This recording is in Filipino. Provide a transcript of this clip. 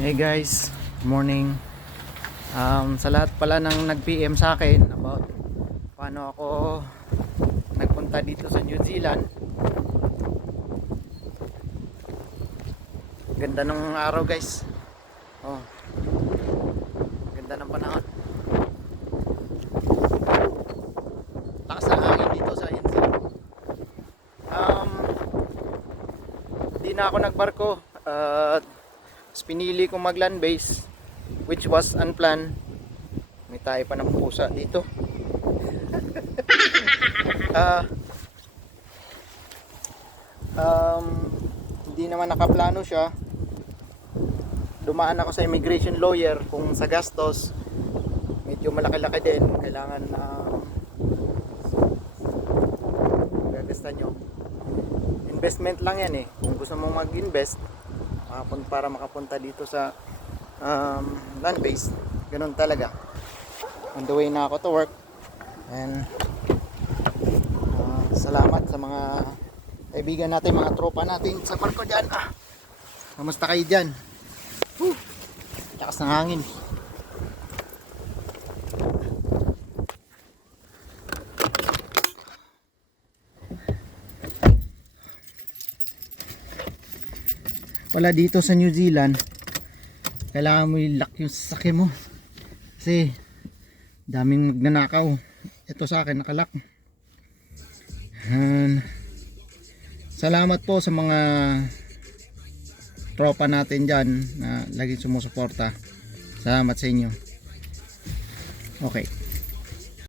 Hey guys, morning. Sa lahat pala ng nag-PM sa akin about paano ako nagpunta dito sa New Zealand. Ganda ng araw guys. Oh. Ganda ng panahon. Lakas ng hangin dito sa INC. Di na ako nagbarko. Pinili kong mag land base, which was unplanned. May tayo pa ng pusa dito. Hindi naman nakaplano siya. Dumaan ako sa immigration lawyer. Kung sa gastos medyo malaki-laki din, kailangan gagasta nyo. Investment lang yan eh. Kung gusto mong mag-invest para makapunta dito sa land base, ganun talaga. On the way na ako to work, and salamat sa mga kaibigan natin, mga tropa natin sa barko dyan. Kamusta kayo dyan? Lakas ng hangin. Wala dito sa New Zealand, kailangan mo i-lock yung sasakyan mo kasi daming magnanakaw. Ito sa akin nakalock. Salamat po sa mga tropa natin dyan na laging sumusuporta. Salamat sa inyo. Okay.